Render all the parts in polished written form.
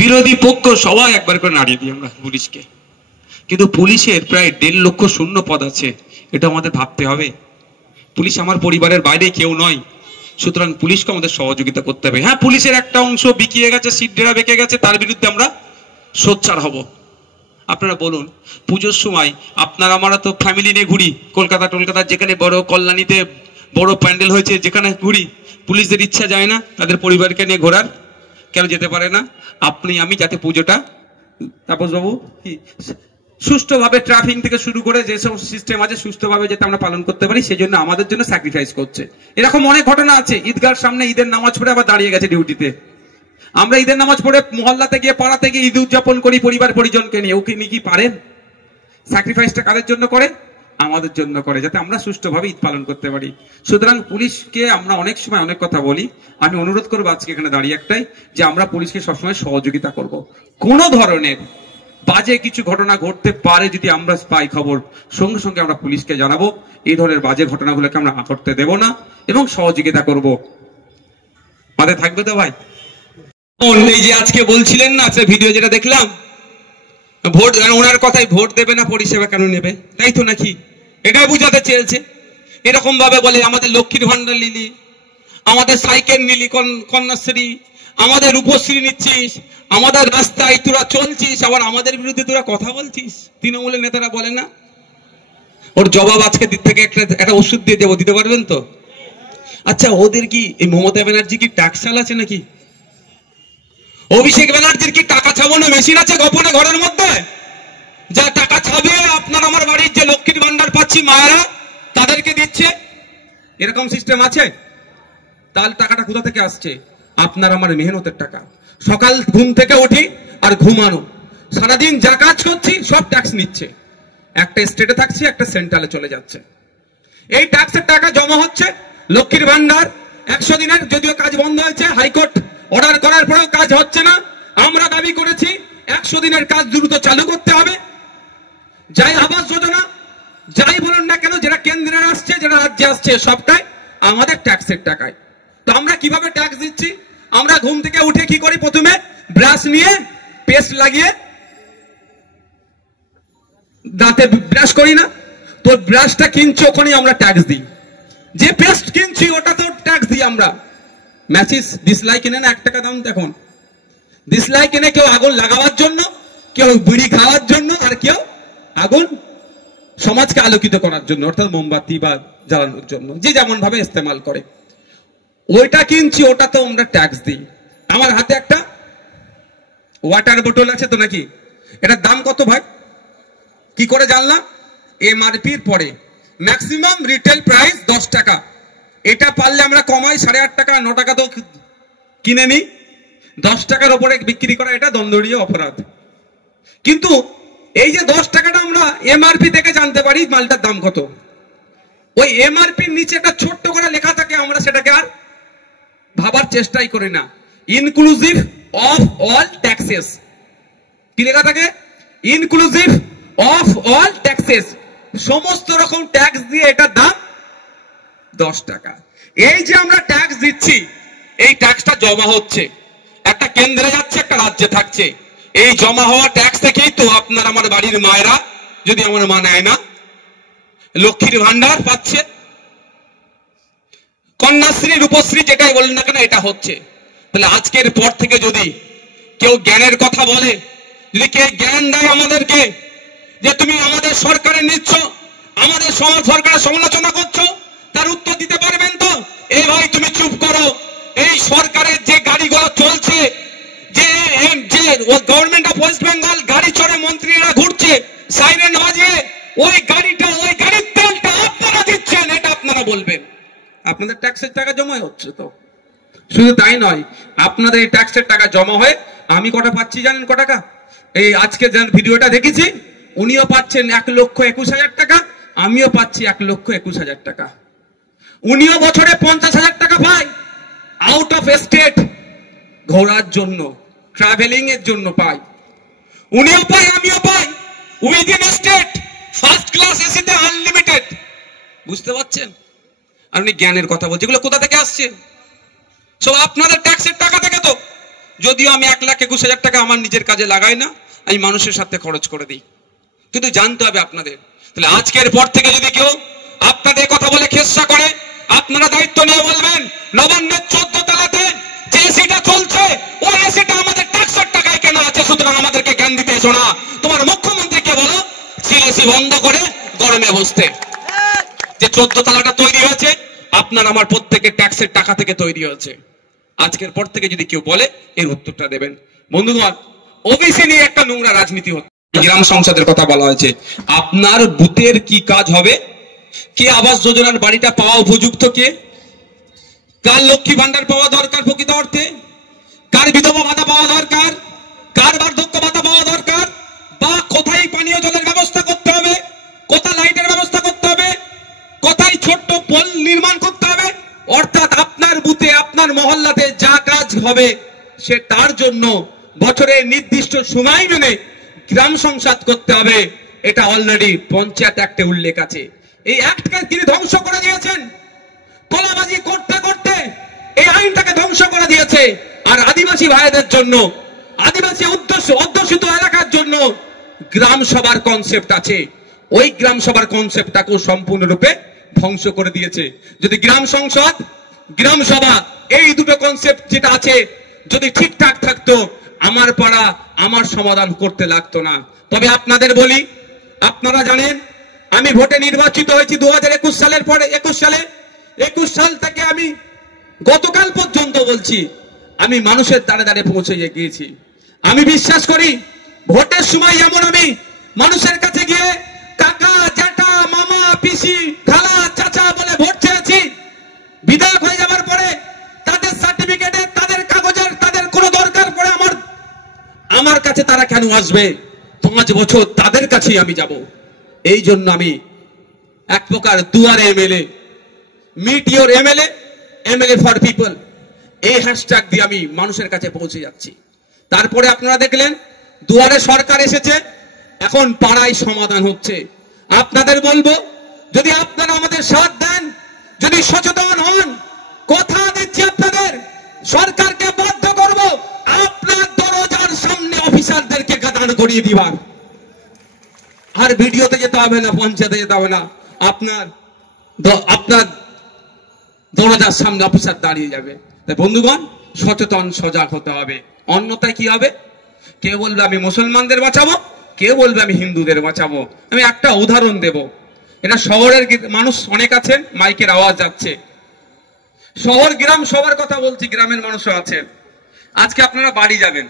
বিরোধী পক্ষ সবাই একবার করে নাড়িয়ে দিই আমরা পুলিশকে, কিন্তু পুলিশের প্রায় 1.5 লক্ষ শূন্য পদ আছে, এটা আমাদের ভাবতে হবে। পুলিশ আমার পরিবারের বাইরে কেউ নয়, সুতরাং পুলিশকে আমাদের সহযোগিতা করতে হবে। হ্যাঁ, পুলিশের একটা অংশ বিকিয়ে গেছে, সিট ডেরা বেঁকে গেছে, তার বিরুদ্ধে আমরা সোচ্চার হব। আপনারা বলুন, পুজোর সময় আপনারা আমরা তো ফ্যামিলি নিয়ে ঘুরি, কলকাতা যেখানে বড় কল্যাণীতে বড় প্যান্ডেল হয়েছে, যেখানে ঘুরি, পুলিশদের ইচ্ছা যায় না তাদের পরিবারকে নিয়ে ঘোরার? কেন যেতে পারে না? আপনি আমি যাতে পুজোটা তাপসবাবু কি সুষ্ঠুভাবে ট্রাফিক থেকে শুরু করে যে সমস্ত সিস্টেম আছে সুষ্ঠুভাবে যাতে আমরা পালন করতে পারি, সেই জন্য আমাদের জন্য স্যাক্রিফাইস করছে। এরকম অনেক ঘটনা আছে, ঈদগাহর সামনে ঈদের নামাজ পড়ে আবার দাঁড়িয়ে গেছে ডিউটিতে। আমরা ঈদের নামাজ পড়ে মহল্লাতে গিয়ে পাড়াতে গিয়ে ঈদ উদযাপন করি পরিবার পরিজনকে নিয়ে, ওকে নিয়ে কি পারেন? স্যাক্রিফাইসটা কাদের জন্য করে? আমাদের জন্য করে, যাতে আমরা সুষ্ঠুভাবে ঈদ পালন করতে পারি। সুতরাং পুলিশকে আমরা অনেক সময় অনেক কথা বলি, আমি অনুরোধ করবো আজকে এখানে দাঁড়িয়ে একটাই, যে আমরা পুলিশকে সবসময় সহযোগিতা করব। কোনো ধরনের বাজে কিছু ঘটনা ঘটতে পারে যদি আমরা পাই খবর, সঙ্গে সঙ্গে আমরা পুলিশকে জানাবো। এই ধরনের বাজে ঘটনাগুলোকে আমরা ঘটতে দেব না এবং সহযোগিতা করব। মাথায় থাকবে তো ভাই? এই যে আজকে বলছিলেন না, আজকে ভিডিও যেটা দেখলাম, ভোট ওনার কথাই ভোট দেবে না, পরিষেবা কেন নেবে, তাই তো নাকি? এটা বুঝাতে চেয়েছে। এরকম ভাবে বলে আমাদের লক্ষ্মীর ভান্ডার নিলি, আমাদের সাইকেল নিলি, কন্যাশ্রী, আমাদের রূপশ্রী নিচ্ছিস, আমাদের রাস্তায় তোরা চলছিস, আবার আমাদের বিরুদ্ধে তোরা কথা বলছিস। তৃণমূলের নেতারা বলে না? ওর জবাব আজকে দিক থেকে একটা ওষুধ দিয়ে দেবো, দিতে পারবেন তো? আচ্ছা, ওদের কি এই মমতা ব্যানার্জি কি ট্যাক্সাল আছে নাকি? অভিষেক ব্যানার্জির কি টাকা ছাপানো মেশিন আছে গোপনে ঘরের মধ্যে, যা টাকা ছাপিয়ে আপনার আমার বাড়ির যে লক্ষ্মীর ভান্ডার পাচ্ছি মায়েরা তাদেরকে দিচ্ছে? এরকম সিস্টেম আছে? তাহলে টাকাটা কোথা থেকে আসছে? আপনার আমার মেহনতের টাকা। সকাল ঘুম থেকে উঠি আর ঘুমানো, সারাদিন যা কাজ করছি সব ট্যাক্স নিচ্ছে, একটা স্টেটে থাকছে, একটা সেন্ট্রালে চলে যাচ্ছে। এই ট্যাক্সের টাকা জমা হচ্ছে লক্ষ্মীর ভান্ডার 100 দিনের, যদিও কাজ বন্ধ হয়েছে, হাইকোর্ট অর্ডার করার পরেও কাজ হচ্ছে না। আমরা দাবি করেছি 100 দিনের কাজ দ্রুত চালু করতে হবে। যাই আবাস যোজনা, যাই বলুন না কেন, যেটা কেন্দ্রের আসছে, যেটা রাজ্যে আসছে, সবটাই আমাদের ট্যাক্সের টাকায়। তো আমরা কিভাবে ট্যাক্স দিচ্ছি? আমরা ঘুম থেকে উঠে কি করি? প্রথমে ব্রাশ নিয়ে পেস্ট লাগিয়ে দাঁতে ব্রাশ করি না? তো ব্রাশটা কিনছি, ওখানেই আমরা ট্যাক্স দিই। যে পেস্ট কিনছি ওটা তো ট্যাক্স দিই আমরা। ম্যাচিস ডিসলাইক এনে না 1 টাকা দাম, দেখুন ডিসলাইক এনে কেউ আগুন লাগাবার জন্য, কেউ বিড়ি খাওয়ার জন্য, আর কেউ আগুন সমাজকে আলোকিত করার জন্য, অর্থাৎ মোমবাতি বা জ্বালানোর জন্য, যে যেমন ভাবে ইস্তেমাল করে। ওইটা কিনছি, ওটা তো আমরা ট্যাক্স দিই। আমার হাতে একটা ওয়াটার বোতল আছে তো নাকি, এটার দাম কত ভাই? কি করে জানলাম? এমআরপির পরে ম্যাক্সিমাম রিটেল প্রাইস 10 টাকা। এটা পারলে আমরা কমাই 8.5 টাকা, 9 টাকা তো কিনে নিই। 10 টাকার উপরে বিক্রি করা এটা দণ্ডনীয় অপরাধ। কিন্তু এই যে 10 টাকাটা আমরা এমআরপি থেকে জানতে পারি মালটার দাম কত, ওই এমআরপির নিচে একটা ছোট্ট করে লেখা থাকে, আমরা সেটাকে আর ভাবার চেষ্টাই করি না। Inclusive of all taxes. কি লেখা থাকে? ইনক্লুসিভ অফ অল ট্যাক্সেস, সমস্ত রকম ট্যাক্স দিয়ে এটার দাম 10 টাকা। এই যে আমরা ট্যাক্স দিচ্ছি, এই ট্যাক্সটা জমা হচ্ছে, একটা কেন্দ্রে যাচ্ছে, একটা রাজ্যে থাকছে। এই জমা হওয়া ট্যাক্স থেকেই তো আপনার আমার বাড়ির মায়েরা, যদি আমার মা নেয় না, লক্ষ্মীর ভান্ডার পাচ্ছে, কন্যাশ্রী রূপশ্রী যেটাই বলেন না কেন, এটা হচ্ছে। তাহলে আজকের পর থেকে যদি কেউ জ্ঞানের কথা বলে, যদি কেউ জ্ঞান দেয় আমাদেরকে যে তুমি আমাদের সরকারে নিচ্ছ, আমাদের সরকারের সমালোচনা করছো, তার উত্তর দিতে পারবেন তো? এই ভাই তুমি চুপ করো, এই সরকারের যে গাড়িগুলো চলছে, যে গভর্নমেন্ট অফ ওয়েস্ট বেঙ্গল গাড়ি চড়ে মন্ত্রীরা ঘুরছে সাইরেন বাজিয়ে, ওই গাড়ির তেলটা আপনারা দিচ্ছেন, এটা আপনারা বলবেন। আপনাদের ট্যাক্সের টাকা জমা হচ্ছে তো। শুধু তাই নয়, আপনাদের এই ট্যাক্সের টাকা জমা হয়ে আমি কটা পাচ্ছি জানেন? ক টাকা? এই আজকে যে ভিডিওটা দেখেছি, উনিও পাচ্ছেন 1,21,000 টাকা, আমিও পাচ্ছি 1,21,000 টাকা। উনিও বছরে 50,000 টাকা পায়, আউট অফ স্টেট ঘোরার জন্য, ট্রাভেলিং এর জন্য পাই। উনিও পাই, আমিও পাই, উইদিন স্টেট ফার্স্ট ক্লাস এসিতে আনলিমিটেড। বুঝতে পারছেন? আপনি জ্ঞানের কথা বলছেন, এগুলো কোথা থেকে আসছে? সব আপনাদের ট্যাক্সের টাকা থেকে তো। যদিও আমি 1,21,000 টাকা আমার নিজের কাজে লাগাই না, আমি মানুষের সাথে খরচ করে দিই, কিন্তু জানতে হবে আপনাদের। তাহলে আজকের পর থেকে যদি কেউ আপনাদের কথা বলে খেসা করে, আপনারা দায়িত্ব নিয়ে বলবেন নবান্নের 14 তলাতে যে এসিটা চলছে ওই এসিটা আমাদের ট্যাক্সের টাকায় কেন আছে, সুতরাং আমাদেরকে জ্ঞান দিতে এসো না। তোমার মুখ্যমন্ত্রীকে বলো এসি বন্ধ করে গরমে বসতে। যে 14 তলাটা তৈরি হয়েছে আপনার আমার প্রত্যেকের ট্যাক্সের টাকা থেকে তৈরি হয়েছে। আজকের পর থেকে যদি কেউ বলে এর উত্তরটা দেবেন। বন্ধুগণ, ওবিসি নিয়ে একটা নোংরা রাজনীতি হচ্ছে। গ্রাম সংসদের কথা বলা হয়েছে, আপনার বুথের কি কাজ হবে, কে আবাস যোজনার বাড়িটা পাওয়া উপযুক্ত, কে কার লক্ষ্মী ভান্ডার পাওয়া দরকার, প্রকৃত অর্থে কার বিধবা ভাতা পাওয়া দরকার, কার বার্ধক্য ভাতা পাওয়া দরকার, বা কোথায় পানীয় জলের ব্যবস্থা করতে হবে, কোথায় লাইটের ব্যবস্থা করতে হবে, কোথায় ছোট্ট পোল নির্মাণ করতে হবে, অর্থাৎ আপনার বুথে আপনার মহল্লাতে যা কাজ হবে সে তার জন্য বছরের নির্দিষ্ট সময় মেনে গ্রাম সংসদ করতে হবে। এটা অলরেডি পঞ্চায়েত অ্যাক্টে উল্লেখ আছে। এই অ্যাক্টকে তিনি ধ্বংস করে দিয়েছেন। তোলাবাজি করতে করতে এই আইনটাকে ধ্বংস করে দিয়েছে। আর আদিবাসী ভাইদের জন্য, আদিবাসী অধ্যুষিত এলাকার জন্য গ্রাম সভার কনসেপ্ট আছে, ওই গ্রাম সভার কনসেপ্টটাকেও সম্পূর্ণরূপে ধ্বংস করে দিয়েছে। যদি গ্রাম সংসদ, গ্রাম সভা এই দুটো কনসেপ্ট যেটা আছে যদি ঠিকঠাক থাকতো, আমার পাড়া আমার সমাধান করতে লাগতো না। তবে আপনাদের বলি, আপনারা জানেন আমি ভোটে নির্বাচিত হয়েছি 2021 সালের পরে। 21 সাল থেকে আমি গতকাল পর্যন্ত বলছি আমি মানুষের দ্বারে দ্বারে পৌঁছে গিয়েছি। আমি বিশ্বাস করি ভোটের সময় যেমন আমি মানুষের কাছে গিয়ে কাকা, জ্যাঠা, মামা, পিসি, খালা, চাচা বলে ভোট চেয়েছি, বিধায়ক হয়ে যাবার পরে তাদের সার্টিফিকেটে, তাদের কাগজের তাদের কোনো দরকার পড়ে আমার কাছে তারা কেন আসবে? 5 বছর তাদের কাছেই আমি যাব। এই জন্য আমি এক প্রকার দুয়ারে MLA, meet your MLA, MLA for people, এই হ্যাশট্যাগ দিয়ে আমি মানুষের কাছে পৌঁছে যাচ্ছি। তারপরে আপনারা দেখলেন দুয়ারে সরকার এসেছে, এখন পাড়ায় সমাধান হচ্ছে। আপনাদের বলবো যদি আপনারা আমাদের সাথ দেন, যদি সচেতন হন, কথা দিচ্ছি আপনাদের, সরকারকে বাধ্য করব আপনার দরজার সামনে অফিসারদেরকে দাঁড় করিয়ে দিবার। আর ভিডিওতে যেতে হবে না, পঞ্চায়েতে যেতে হবে না, আপনার দরজার সামনে অফিসার দাঁড়িয়ে যাবে। তাই বন্ধুগণ, সচেতন সজাগ হতে হবে, অন্যথায় কি হবে? কেউ বলবে আমি মুসলমানদের বাঁচাবো, কেউ বলবে আমি হিন্দুদের বাঁচাবো। আমি একটা উদাহরণ দেব। এটা শহরের মানুষ অনেক আছেন, মাইকের আওয়াজ যাচ্ছে, শহর গ্রাম সবার কথা বলছি, গ্রামের মানুষও আছেন। আজকে আপনারা বাড়ি যাবেন,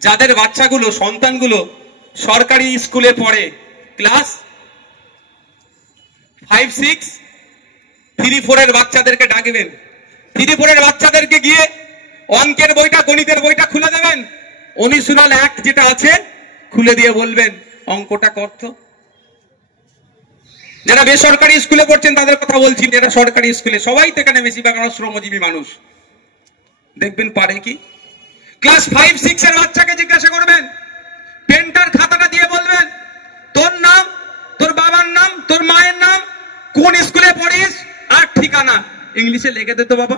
যাদের বাচ্চাগুলো, সন্তানগুলো সরকারি স্কুলে পড়ে, ক্লাস 5, 6, 3, 4 এর বাচ্চাদেরকে ডাকবেন। 3, 4 এর বাচ্চাদেরকে গিয়ে অঙ্কের বইটা, গণিতের বইটা খুলে দেবেন, অনুশীলন 1 যেটা আছে খুলে দিয়ে বলবেন অঙ্কটা করতো। যারা বেসরকারি স্কুলে পড়ছেন তাদের কথা বলছি, যারা সরকারি স্কুলে, সবাই তো এখানে বেশিরভাগ শ্রমজীবী মানুষ, দেখবেন পারে কি। ক্লাস 5, 6 এর বাচ্চাকে জিজ্ঞাসা করবেন, পেনটার খাতাটা দিয়ে বলবেন তোর নাম, তোর বাবার নাম, তোর মায়ের নাম, কোন স্কুলে পড়িস আর ঠিকানা ইংলিশে লিখে দে তো বাবা।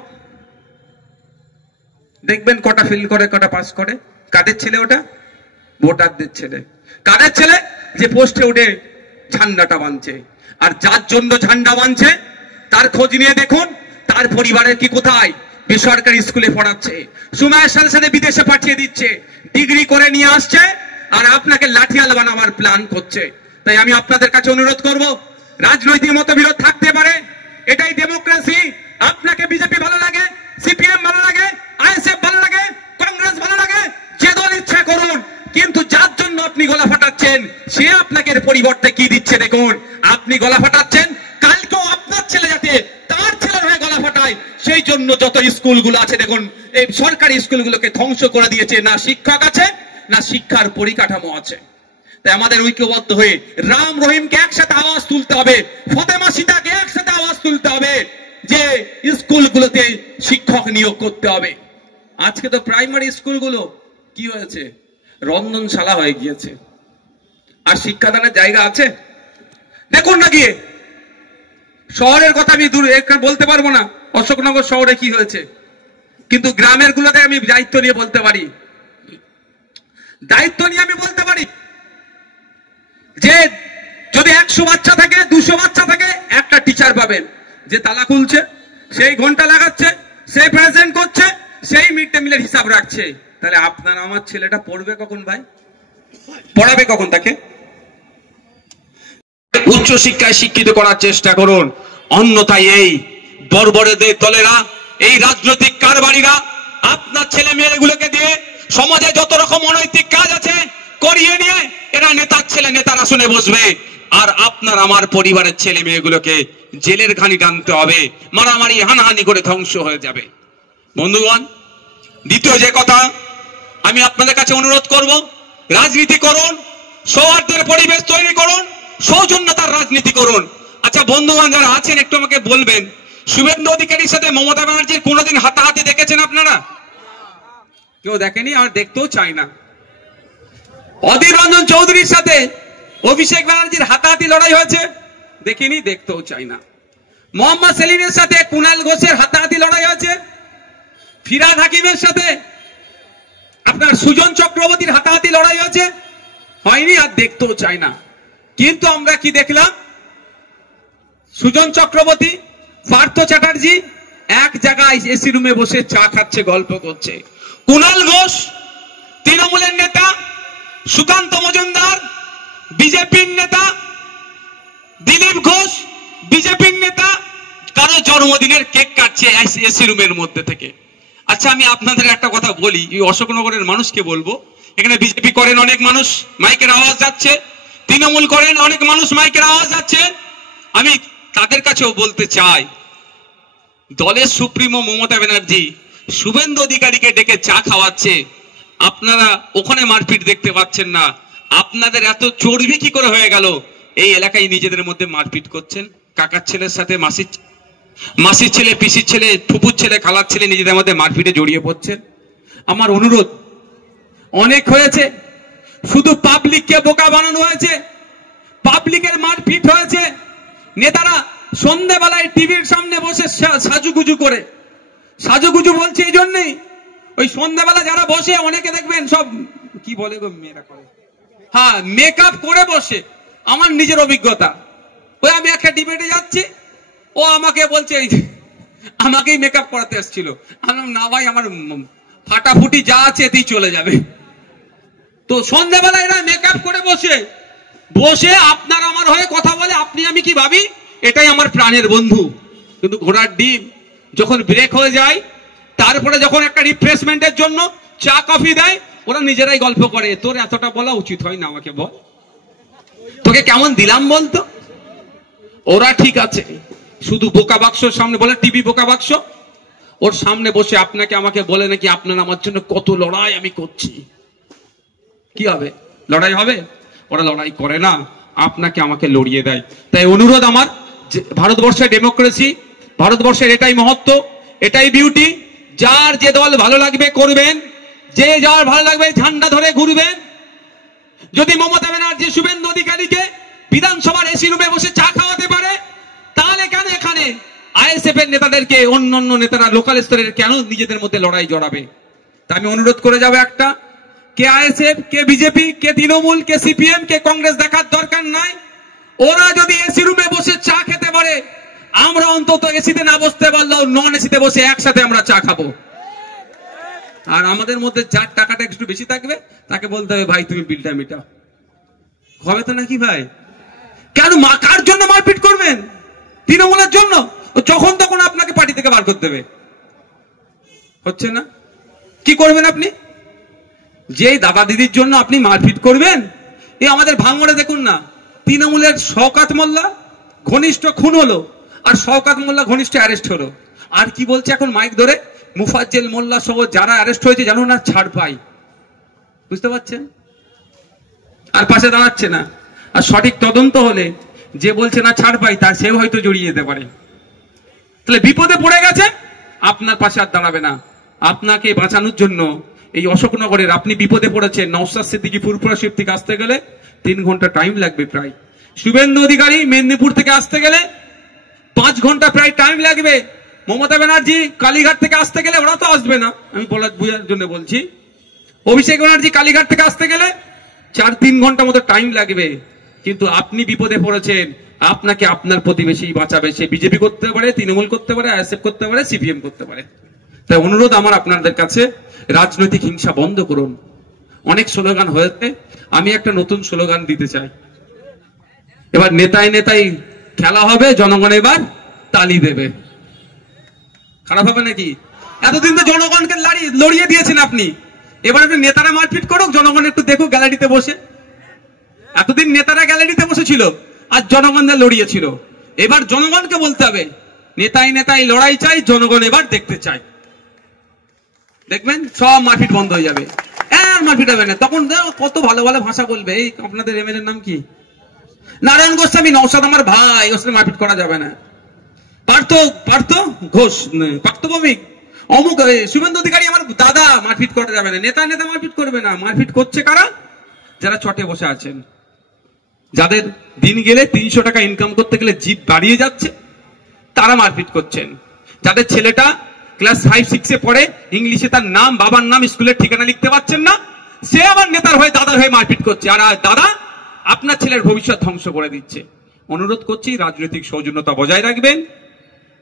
দেখবেন কটা ফেল করে, কটা পাস করে। কাদের ছেলে ওটা? ভোটারদের ছেলে। কাদের ছেলে? যে পোস্টে উঠে ঝান্ডাটা বাঁধছে। আর যার জন্য ঝান্ডা বাঁধছে তার খোঁজ নিয়ে দেখুন তার পরিবারের কি কোথায়। বেসরকারি স্কুলে পড়াচ্ছে, সময়ের সাথে সাথে বিদেশে পাঠিয়ে দিচ্ছে, ডিগ্রি করে নিয়ে আসছে, আর আপনাকে লাঠিয়াল বানাবার প্ল্যান করছে। তাই আমি আপনাদের কাছে অনুরোধ করব, রাজনৈতিক মতবিরোধ থাকতে পারে, এটাই ডেমোক্রেসি। আপনাকে বিজেপি ভালো লাগে, সিপিএম ভালো লাগে, আইএসএফ ভালো লাগে, কংগ্রেস ভালো লাগে, যে দল ইচ্ছা করুন, কিন্তু যার জন্য আপনি গলা ফাটাচ্ছেন সে আপনাকে পরিবর্তে কি দিচ্ছে দেখুন। আপনি গলা ফাটাচ্ছেন, কালকেও আপনার ছেলে যাতে তার ছেলের হয়ে গলা ফাটায়, সেই জন্য যত স্কুলগুলো আছে দেখুন, এই সরকারি স্কুলগুলোকে ধ্বংস করে দিয়েছে। না শিক্ষক আছে, না শিক্ষার পরিকাঠামো আছে। তাই আমাদের ঐক্যবদ্ধ হয়ে রাম রহিমকে একসাথে আওয়াজ তুলতে হবে, ফতেমা সীতাকে একসাথে আওয়াজ তুলতে হবে যে স্কুলগুলোতে শিক্ষক নিয়োগ করতে হবে। আজকে তো প্রাইমারি স্কুলগুলো কি হয়েছে, রন্ধনশালা হয়ে গিয়েছে। আর শিক্ষাদানের জায়গা আছে? দেখুন না গিয়ে। শহরের কথা আমি দূরে বলতে পারবো না, অশোকনগর শহরে কি হয়েছে, কিন্তু গ্রামের গুলোতে আমি দায়িত্ব নিয়ে বলতে পারি, যে যদি 100 বাচ্চা থাকে, 200 বাচ্চা থাকে, একটা টিচার পাবেন যে তালা খুলছে, সেই ঘন্টা লাগাচ্ছে, সেই প্রেজেন্ট করছে, সেই মিড ডে মিলের হিসাব রাখছে। তাহলে আপনার আমার ছেলেটা পড়বে কখন ভাই? পড়াবে কখন তাকে? উচ্চ শিক্ষায় শিক্ষিত করার চেষ্টা করুন। অন্যথায় এই বর্বরদের দলেরা, এই রাজনৈতিক কারবারিরা আপনার ছেলে মেয়েগুলোকে দিয়ে সমাজে যত রকম অনৈতিক কাজ আছে করিয়ে নিয়ে এরা নেতার ছেলে নেতার আসনে বসবে, আর আপনার আমার পরিবারের ছেলে মেয়েগুলোকে জেলের ঘানি টানতে হবে, মারামারি হানাহানি করে ধ্বংস হয়ে যাবে। বন্ধুগণ, দ্বিতীয় যে কথা আমি আপনাদের কাছে অনুরোধ করব, রাজনীতি করুন, সৌহার্দ্যের পরিবেশ তৈরি করুন, সৌজন্যতার রাজনীতি করুন। আচ্ছা বন্ধুগণ যারা আছেন একটু আমাকে বলবেন, শুভেন্দু অধিকারীর সাথে মমতা ব্যানার্জির কোনোদিন হাতাহাতি দেখেছেন আপনারা? কেউ দেখেনি, আর দেখতেও চাই না। অধীর রঞ্জন চৌধুরীর সাথে অভিষেক ব্যানার্জির হাতাহাতি লড়াই হয়েছে? দেখিনি, দেখতেও চাই না। মোহাম্মদ সেলিমের সাথে কুণাল ঘোষের হাতাহাতি লড়াই হয়েছে? ফিরহাদ হাকিমের সাথে আপনার সুজন চক্রবর্তীর হাতাহাতি লড়াই হয়েছে? হয়নি, আর দেখতেও চাই না। কিন্তু আমরা কি দেখলাম? সুজন চক্রবর্তী, পার্থ চ্যাটার্জি এক জায়গায় এসি রুমে বসে চা খাচ্ছে, গল্প করছে। কুণাল ঘোষ তৃণমূলের নেতা, সুকান্ত মজুমদার বিজেপির নেতা, দিলীপ ঘোষ বিজেপির নেতা, কারো জন্মদিনের কেক কাটছে এসি রুমের মধ্যে থেকে। আচ্ছা আমি আপনাদের একটা কথা বলি, এই অশোকনগরের মানুষকে বলবো, এখানে বিজেপি করেন অনেক মানুষ, মাইকের আওয়াজ যাচ্ছে, তৃণমূল করেন অনেক মানুষ, মাইকের আওয়াজ যাচ্ছে। আমি তাদের কাছেও বলতে চাই, দলের সুপ্রিমো মমতা ব্যানার্জি শুভেন্দু অধিকারীকে ডেকে চা খাওয়াচ্ছে, আপনারা ওখানে মারপিট দেখতে পাচ্ছেন না। আপনাদের এত চর্বি কি করে হয়ে গেল এই এলাকায় নিজেদের মধ্যে মারপিট করছেন? কাকার ছেলের সাথে মাসির ছেলে, পিসির ছেলে, ফুপুর ছেলে, খালার ছেলে নিজেদের মধ্যে মারপিটে জড়িয়ে পড়ছেন। আমার অনুরোধ, অনেক হয়েছে, শুধু পাবলিককে বোকা বানানো হয়েছে, পাবলিকের মারপিট হয়েছে। নেতারা সন্ধ্যাবেলায় টিভির সামনে বসে সাজুগুজু করে, সাজুগুজু বলছে এই জন্যই, ওই সন্ধ্যাবেলা যারা বসে অনেকে দেখবেন সব কি বলে গো, মেয়েরা করে, হ্যাঁ মেকআপ করে বসে। আমার নিজের অভিজ্ঞতা, ওই আমি একটা ডিবেটে যাচ্ছি, ও আমাকে বলছে আমাকেই মেকআপ করাতে এসেছিল। আমি না ভাই, আমার ফাটাফুটি যা আছে এতেই চলে যাবে। তো সন্ধ্যাবেলা এরা মেকআপ করে বসে বসে আপনার আমার হয়ে কথা বলে, আপনি আমি কি ভাবি এটাই আমার প্রাণের বন্ধু। কিন্তু ঘোড়ার ডিম যখন ব্রেক হয়ে যায়, তারপরে যখন একটা রিফ্রেশমেন্টের জন্য চা কফি দেয়, ওরা নিজেরাই গল্প করে, তোর এতটা বলা উচিত হয় না, আমাকে বল, তোকে কেমন দিলাম বলতো। ওরা ঠিক আছে, শুধু বোকা বাক্সর সামনে বলে, টিভি বোকা বাক্স, ওর সামনে বসে আপনাকে আমাকে বলে নাকি আপনার আমার জন্য কত লড়াই আমি করছি। কি হবে? লড়াই হবে? ওরা লড়াই করে না, আপনাকে আমাকে লড়িয়ে দেয়। তাই অনুরোধ আমার, ভারতবর্ষের ডেমোক্রেসি, ভারতবর্ষের এটাই মহত্ব, এটাই বিউটি। যার যে দল ভালো লাগবে করবেন, যে যার ভালো লাগবে ঝান্ডা ধরে ঘুরবেন। যদি মমতা ব্যানার্জি শুভেন্দু অধিকারীকে বিধানসভার এসি রুমে বসে চা খাওয়াতে পারে, তাহলে কেন এখানে আইএসএফ এর নেতাদেরকে অন্যান্য নেতারা লোকাল স্তরের কেন নিজেদের মধ্যে লড়াই জড়াবে? তা আমি অনুরোধ করে যাব একটা, কে আইএসএফ, কে বিজেপি, কে তৃণমূল, কে সিপিএম, কে কংগ্রেস দেখার দরকার নাই। ওরা যদি এসি রুমে বসে চা খেতে পারে, আমরা অন্তত এসিতে না বসতে পারলেও নন এসিতে বসে একসাথে আমরা চা খাবো। আর আমাদের মধ্যে যার টাকাটা একটু বেশি থাকবে তাকে বলতে হবে, ভাই তুমি বিলটা মেটাও। হবে তো নাকি ভাই? কেন কার জন্য মারপিট করবেন? তৃণমূলের জন্য? যখন তখন আপনাকে পার্টি থেকে বার করতে দেবে, হচ্ছে না? কি করবেন আপনি? যে দাদা দিদির জন্য আপনি মারপিট করবেন? এই আমাদের ভাঙড়ে দেখুন না, তৃণমূলের শওকত মোল্লা ঘনিষ্ঠ খুন হলো, আর শওকত মোল্লা ঘনিষ্ঠ অ্যারেস্ট হলো। আর কি বলছে এখন মাইক ধরে, মুফাজ্জেল মোল্লা সহ যারা অ্যারেস্ট হয়েছে জানো না ছাড় পাই। বুঝতে পারছেন? আর পাশে দাঁড়াচ্ছে না। আর সঠিক তদন্ত হলে যে বলছে না ছাড় পাই, তা সেও হয়তো জড়িয়ে যেতে পারে। তাহলে বিপদে পড়ে গেছে, আপনার পাশে আর দাঁড়াবে না। আপনাকে বাঁচানোর জন্য এই অশোকনগরের আপনি বিপদে পড়েছেন, নওশাদ সিদ্দিকী ফুরফুরা শিব থেকে আসতে গেলে 3 ঘন্টা টাইম লাগবে প্রায়। শুভেন্দু অধিকারী মেদিনীপুর থেকে আসতে গেলে 5 ঘন্টা প্রায় টাইম লাগবে। মমতা ব্যানার্জি কালীঘাট থেকে আসতে গেলে, ওরা তো আসবে না, আমি বুঝার জন্য বলছি, অভিষেক ব্যানার্জি কালীঘাট থেকে আসতে গেলে 4-3 ঘন্টা মতো টাইম লাগবে। কিন্তু আপনি বিপদে পড়েছেন, আপনাকে আপনার প্রতিবেশী বাঁচাবে। সে বিজেপি করতে পারে, তৃণমূল করতে পারে, আইএসএফ করতে পারে, সিপিএম করতে পারে। তাই অনুরোধ আমার আপনাদের কাছে, রাজনৈতিক হিংসা বন্ধ করুন। অনেক স্লোগান হয়েছে, আমি একটা নতুন স্লোগান দিতে চাই। এবার নেতায় নেতাই খেলা হবে, জনগণ এবার তালি দেবে। খারাপ হবে নাকি? এতদিন তো জনগণকে লড়িয়ে দিয়েছেন আপনি, এবার একটু নেতারা মারপিট করুক, জনগণ একটু দেখুক গ্যালারিতে বসে। এতদিন নেতারা গ্যালারিতে বসেছিল আর জনগণদের লড়িয়েছিল, এবার জনগণকে বলতে হবে নেতাই নেতাই লড়াই চাই, জনগণ এবার দেখতে চাই। দেখবেন সব মারপিট বন্ধ হয়ে যাবে, মারপিট হবে না। তখন কত ভালো ভালো ভাষা বলবে। এই আপনাদের এমএলএ এর নাম কি? নারায়ণ গোস্বামী, নওশাদ আমার ভাই, ওর সাথে মারপিট করা যাবে না। পার্থ ঘোষ, পার্থ ভৌমিক, অমুক শুভেন্দু অধিকারী আমার দাদা, মারপিট করা যাবে না। নেতা নেতা মারপিট করবে না। মারপিট করছে কারা? যারা চটে বসে আছেন, যাদের দিন গেলে 300 টাকা ইনকাম করতে গেলে জিপ বাড়িয়ে যাচ্ছে, তারা মারপিট করছেন। যাদের ছেলেটা ক্লাস 5-6 পড়ে, ইংলিশে তার নাম, বাবার নাম, স্কুলের ঠিকানা লিখতে পারছেন না, সে আবার নেতার হয়ে, দাদার হয়ে মারপিট করছে। আর দাদা আপনার ছেলের ভবিষ্যৎ ধ্বংস করে দিচ্ছে। অনুরোধ করছি, রাজনৈতিক সৌজন্যতা বজায় রাখবেন,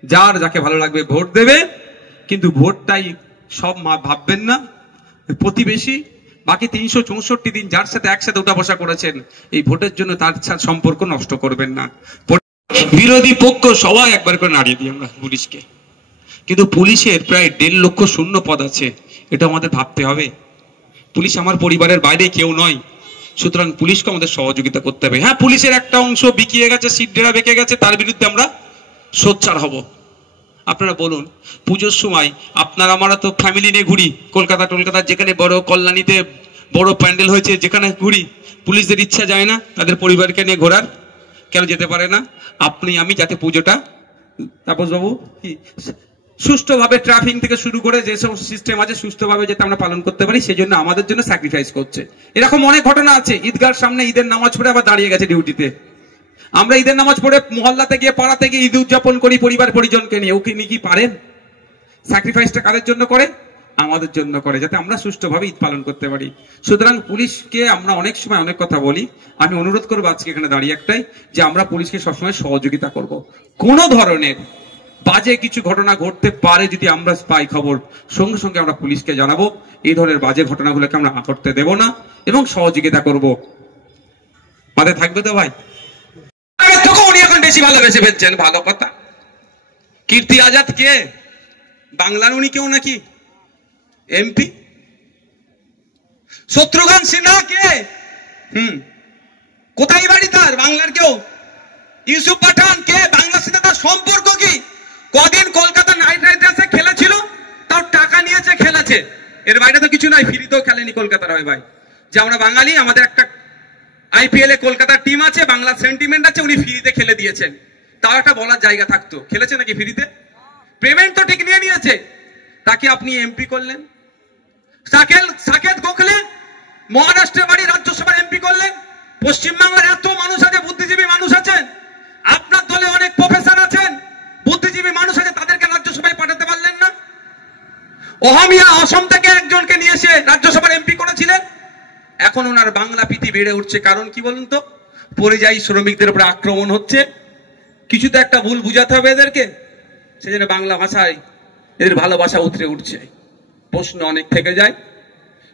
যার যাকে ভালো লাগবে ভোট দেবে, কিন্তু ভোটটাই সব ভাববেন না। প্রতিবেশী বাকি 364 দিন যার সাথে একসাথে উঠা বসা করেছেন, এই ভোটের জন্য তার সাথে সম্পর্ক নষ্ট করবেন না। বিরোধী পক্ষ সবাই একবার করে নাড়িয়ে দিই আমরা পুলিশকে, কিন্তু পুলিশের প্রায় 1.5 লক্ষ শূন্য পদ আছে, এটা আমাদের ভাবতে হবে। পুলিশ আমার পরিবারের বাইরে কেউ নয়, সুতরাং পুলিশকে আমাদের সহযোগিতা করতে হবে। হ্যাঁ, পুলিশের একটা অংশ বিকিয়ে গেছে, সিট ডেরা বেঁকে গেছে, তার বিরুদ্ধে আমরা সোচ্চার হব। আপনারা বলুন, পুজোর সময় আপনারা আমরা তো ফ্যামিলি নিয়ে ঘুরি, কলকাতা যেখানে বড় কল্যাণীতে বড় প্যান্ডেল হয়েছে, যেখানে ঘুরি, পুলিশদের ইচ্ছা যায় না তাদের পরিবারকে নিয়ে ঘোরার? কেন যেতে পারে না? আপনি আমি যাতে পুজোটা, তাপস বাবু, কি সুষ্ঠুভাবে ট্রাফিক থেকে শুরু করে যে সমস্ত সিস্টেম আছে সুষ্ঠুভাবে যাতে আমরা পালন করতে পারি, সেই জন্য আমাদের জন্য স্যাক্রিফাইস করছে। এরকম অনেক ঘটনা আছে। ঈদগাহর সামনে ঈদের নামাজ পড়ে আবার দাঁড়িয়ে গেছে ডিউটিতে। আমরা ঈদের নামাজ পড়ে মহল্লাতে গিয়ে, পাড়াতে গিয়ে ঈদ উদযাপন করি পরিবার পরিজনকে নিয়ে। ওকে নিয়ে কি পারেন? স্যাক্রিফাইসটা কাদের জন্য করে? আমাদের জন্য করে, যাতে আমরা সুষ্ঠুভাবে ঈদ পালন করতে পারি। সুতরাং পুলিশকে আমরা অনেক সময় অনেক কথা বলি, আমি অনুরোধ করবো আজকে এখানে দাঁড়িয়ে একটাই, যে আমরা পুলিশকে সবসময় সহযোগিতা করব। কোনো ধরনের বাজে কিছু ঘটনা ঘটতে পারে যদি আমরা পাই খবর, সঙ্গে সঙ্গে আমরা পুলিশকে জানাবো। এই ধরনের বাজে ঘটনাগুলোকে আমরা ঘটতে দেব না এবং সহযোগিতা করব। মাথায় থাকবে তো ভাই? উনি এখন বেশি ভালোবেসে ফেলছেন, ভালো কথা। কীর্তি আজাদ কে? বাংলার উনি কেউ নাকি? এমপি। শত্রুঘ্ন সিনহা কে? কোথায় বাড়ি তার? বাংলার কেউ। ইউসুফ পাঠান কে? বাংলার সাথে তার সম্পর্ক কি? কদিন কলকাতা নাইট রাইডার্সে খেলেছিল, তার টাকা নিয়েছে, খেলেছে, এর বাইরে তো কিছু নাই। ফ্রিতেও খেলেনি কলকাতার হয়ে ভাই। যে আমরা বাঙালি, আমাদের একটা আইপিএল এ কলকাতার টিম আছে, বাংলার সেন্টিমেন্ট আছে, উনি ফ্রিতে খেলে দিয়েছেন, তাও একটা বলার জায়গা থাকতো। খেলেছে নাকি ফ্রিতে? পেমেন্ট তো ঠিক নিয়ে নিয়েছে, তাকে আপনি এমপি করলেন। সাকেত গোখলে মহারাষ্ট্রের বাড়ি, রাজ্যসভার এমপি করলেন। পশ্চিমবাংলার এত মানুষ আছে, বুদ্ধিজীবী মানুষ আছেন, আপনার দলে অনেক প্রফেসর আছেন, বুদ্ধিজীবী মানুষ আছে, তাদেরকে রাজ্যসভায় পাঠাতে পারলেন না। অহমিয়া অসম থেকে একজনকে নিয়ে এসে রাজ্যসভার এমপি করেছিলেন। এখন ওনার বাংলা প্রীতি বেড়ে উঠছে, কারণ কি বলুন তো? পরিযায়ী শ্রমিকদের উপর আক্রমণ হচ্ছে, কিছু তো একটা ভুল বুঝাতে হবে এদেরকে, সেজন্য বাংলা ভাষায় এদের ভালোবাসা উতরে উঠছে। প্রশ্ন অনেক থেকে যায়,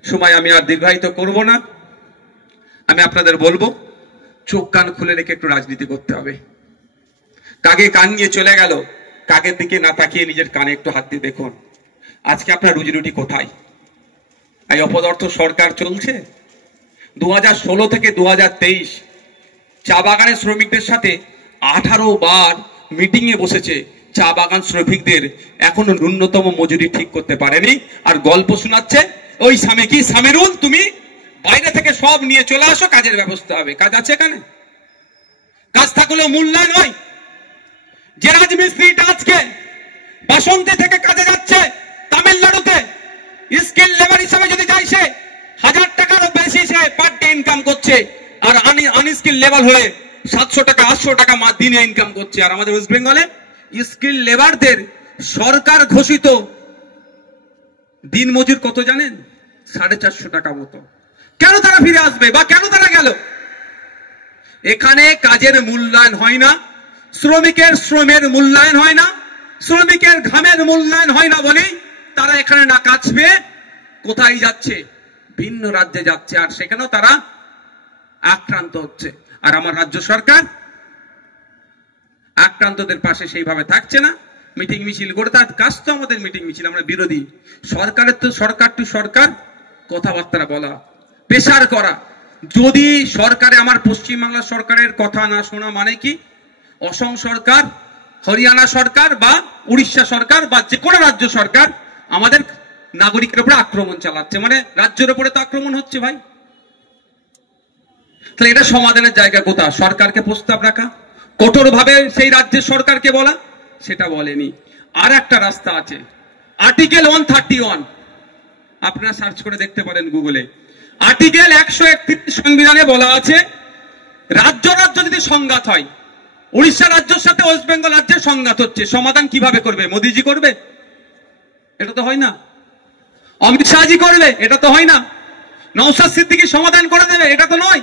সময় আমি আর দীর্ঘায়িত করব না। আমি আপনাদের বলবো, চোখ কান খুলে রেখে একটু রাজনীতি করতে হবে। কাকে কান নিয়ে চলে গেল, কাকের দিকে না তাকিয়ে নিজের কানে একটু হাত দিয়ে দেখুন, আজকে আপনার রুজি রুটি কোথায়? এই অপদার্থ সরকার চলছে। 2016 থেকে 2023 চা বাগানের শ্রমিকদের সাথে 18 বার মিটিং এ বসেছে। চা বাগান শ্রমিকদের এখনো ন্যূনতম মজুরি ঠিক করতে পারেনি, আর গল্প শোনাচ্ছে ওই সামিরুল, তুমি বাইরে থেকে সব নিয়ে চলে আসো, কাজের ব্যবস্থা হবে। কাজ আছে এখানে? কাজ থাকলেও মূল্যায়ন নয়। যে রাজমিস্ত্রিটা আজকে বাসন্তী থেকে কাজে যাচ্ছে তামিলনাড়ুতে, স্কিল লেবার হিসাবে যদি যায়, সে 1000 টাকারও বেশি সে পার ডে ইনকাম করছে, আর আনস্কিল লেবার হয়ে 700 টাকা 800 টাকা দিনে ইনকাম করছে। আর আমাদের ওয়েস্ট বেঙ্গলে স্কিল লেবারদের সরকার ঘোষিত দিন মজুর কত জানেন? 450 টাকা মতো। কেন তারা ফিরে আসবে বা কেন তারা গেল? এখানে কাজের মূল্যায়ন হয় না, শ্রমিকের শ্রমের মূল্যায়ন হয় না, শ্রমিকের ঘামের মূল্যায়ন হয় না বলেই তারা এখানে না কাজ পেয়ে কোথায় যাচ্ছে? ভিন্ন রাজ্যে যাচ্ছে, আর সেখানেও তারা আক্রান্ত হচ্ছে। আর আমার রাজ্য সরকার আক্রান্তদের পাশে সেইভাবে থাকছে না, মিটিং মিছিল করে। তার কাজ তো আমাদের মিটিং মিছিল, আমরা বিরোধী। সরকারের তো সরকার টু সরকার কথাবার্তা বলা, প্রেসার করা। যদি সরকারে আমার পশ্চিমবাংলা সরকারের কথা না শোনা মানে কি অসম সরকার, হরিয়ানা সরকার বা উড়িষ্যা সরকার বা যে কোনো রাজ্য সরকার আমাদের নাগরিকের উপরে আক্রমণ চালাচ্ছে, মানে রাজ্যের উপরে তো আক্রমণ হচ্ছে ভাই। তাহলে এটা সমাধানের জায়গা কোথা? সরকারকে প্রস্তাব রাখা, কঠোরভাবে সেই রাজ্যের সরকারকে বলা, সেটা বলেনি। আর একটা রাস্তা আছে, আর্টিকেল 131, আপনারা সার্চ করে দেখতে পারেন গুগলে। আর্টিকেল 131 সংবিধানে বলা আছে রাজ্য রাজ্য যদি সংঘাত হয়, উড়িষ্যা রাজ্যের সাথে ওয়েস্ট বেঙ্গল রাজ্যের সংঘাত হচ্ছে, সমাধান কিভাবে করবে? মোদিজি করবে? এটা তো হয় না। অমিত শাহজি করবে? এটা তো হয় না। নওশাদ সিদ্দিকী সমাধান করে দেবে? এটা তো নয়।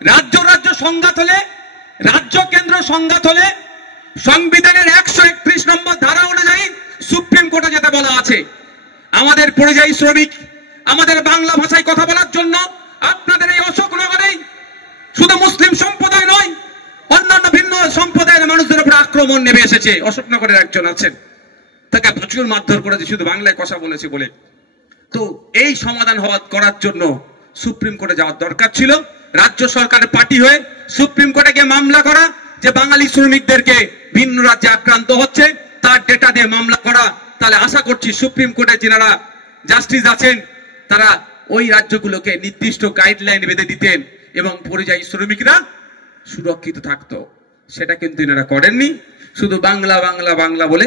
রাজ্য রাজ্য সংঘাত হলে, রাজ্য কেন্দ্র সংঘাত হলে সংবিধানের 131 নম্বর ধারা অনুযায়ী সুপ্রিম কোর্টে যেতে বলা আছে। আমাদের পরিযায়ী শ্রমিক, আমাদের বাংলা ভাষায় কথা বলার জন্য আপনাদের এই অশোকনগরেই শুধু মুসলিম সম্প্রদায় নয়, অন্যান্য ভিন্ন সম্প্রদায়ের মানুষদের উপর আক্রমণ নেমে এসেছে। অশোকনগরের একজন আছেন, তাকে প্রচুর মারধর করেছে শুধু বাংলায় কথা বলেছে বলে। তো এই সমাধান করার জন্য সুপ্রিম কোর্টে যাওয়ার দরকার ছিল। রাজ্য সরকারের পার্টি হয়ে সুপ্রিম কোর্টে গিয়ে মামলা করা যে বাঙালি শ্রমিকদেরকে ভিন্ন রাজ্যে আক্রান্ত হচ্ছে, তার ডেটা দিয়ে মামলা করা। তাহলে আশা করছি সুপ্রিম কোর্টে যারা জাস্টিস আছেন তারা ওই রাজ্যগুলোকে নির্দিষ্ট গাইডলাইন বেঁধে দিতেন এবং পরিযায়ী শ্রমিকরা সুরক্ষিত থাকতো। সেটা কিন্তু এনারা করেননি। শুধু বাংলা বাংলা বাংলা বলে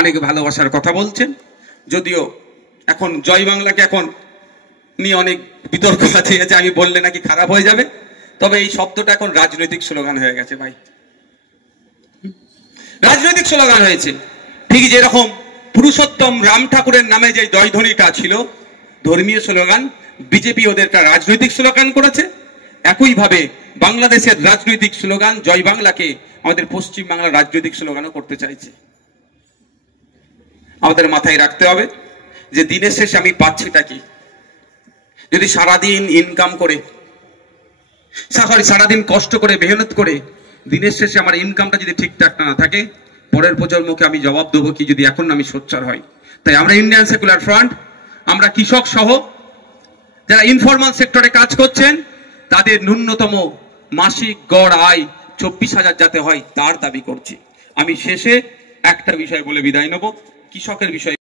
অনেক ভালোবাসার কথা বলছেন। যদিও এখন জয় বাংলাকে এখন নিয়ে অনেক বিতর্ক আছে যে আমি বললে নাকি খারাপ হয়ে যাবে, তবে এই শব্দটা এখন রাজনৈতিক স্লোগান হয়ে গেছে ভাই, রাজনৈতিক স্লোগান হয়েছে। ঠিক যেরকম পুরুষোত্তম রাম ঠাকুরের নামে যে জয়ধ্বনিটা ছিল ধর্মীয় স্লোগান, বিজেপি ওদেরটা রাজনৈতিক স্লোগান করেছে। একইভাবে বাংলাদেশের রাজনৈতিক স্লোগান জয় বাংলাকে আমাদের পশ্চিম বাংলার রাজনৈতিক স্লোগানও করতে চাইছে। আমাদের মাথায় রাখতে হবে যে দিনের শেষে আমি পাচ্ছিটা কি। যদি সারাদিন ইনকাম করে, সারাদিন কষ্ট করে মেহনত করে দিনের শেষে আমার ইনকামটা যদি ঠিকঠাক না থাকে, পরের প্রজন্মকে আমি জবাব দেবো কি যদি এখন আমি সোচ্চার হই। তাই আমরা ইন্ডিয়ান সেকুলার ফ্রন্ট, আমরা কৃষক সহ যারা ইনফরমাল সেক্টরে কাজ করছেন তাদের ন্যূনতম মাসিক গড় আয় 24,000 যাতে হয় তার দাবি করছি। আমি শেষে একটা বিষয় বলে বিদায় নেব, কৃষকের বিষয়।